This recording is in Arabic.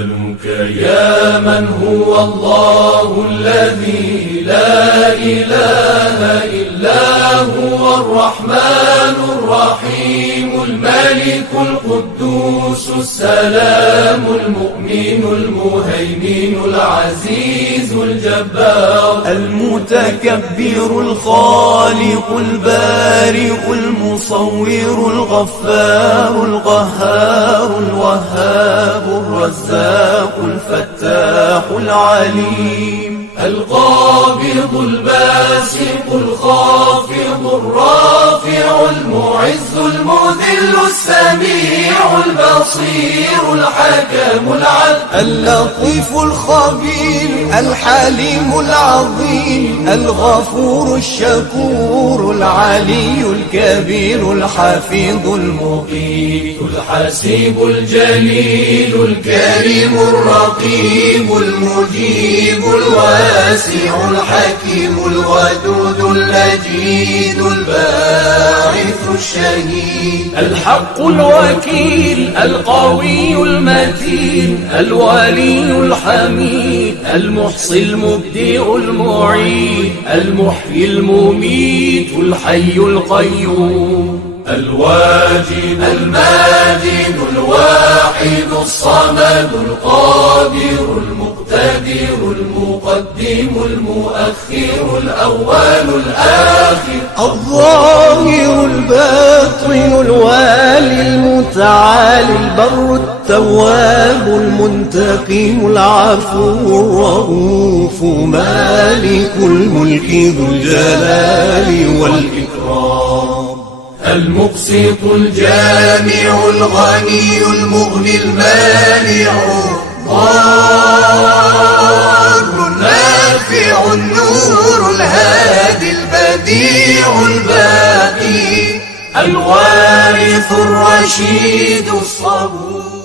نسألك يا من هو الله الذي لا إله إلا هو الرحمن الرحيم الملك القدوس السلام المؤمن المهيمن العزيز الجبار المتكبر الخالق البارئ المصور الغفار القهار الوهاب الرزاق الفتاح العليم القابض الباسط الخافض الرافع المعز المذل السميع البصير الحكم العدل اللطيف الخبير الحليم العظيم الغفور الشكور العلي الكبير الحفيظ المقيت الحسيب الجليل الكريم الرقيب المجيب الواسع الحكيم الودود المجيد الباعث الشهيد الحق الوكيل القوي المتين الولي الحميد المحصي المبدئ المعيد المحيي المميت الحي القيوم الواجد الماجد الواحد الصمد القادر المقتدر المقدم المؤخر الأول الآخر الظاهر الباطن الوالي المتعالي البر التواب المنتقم العفو الرؤوف مالك الملك ذو الجلال والإكرام المقسط الجامع الغني المغني المانع الضار النافع النور الهادي البديع الباقي الوارث الرشيد الصبور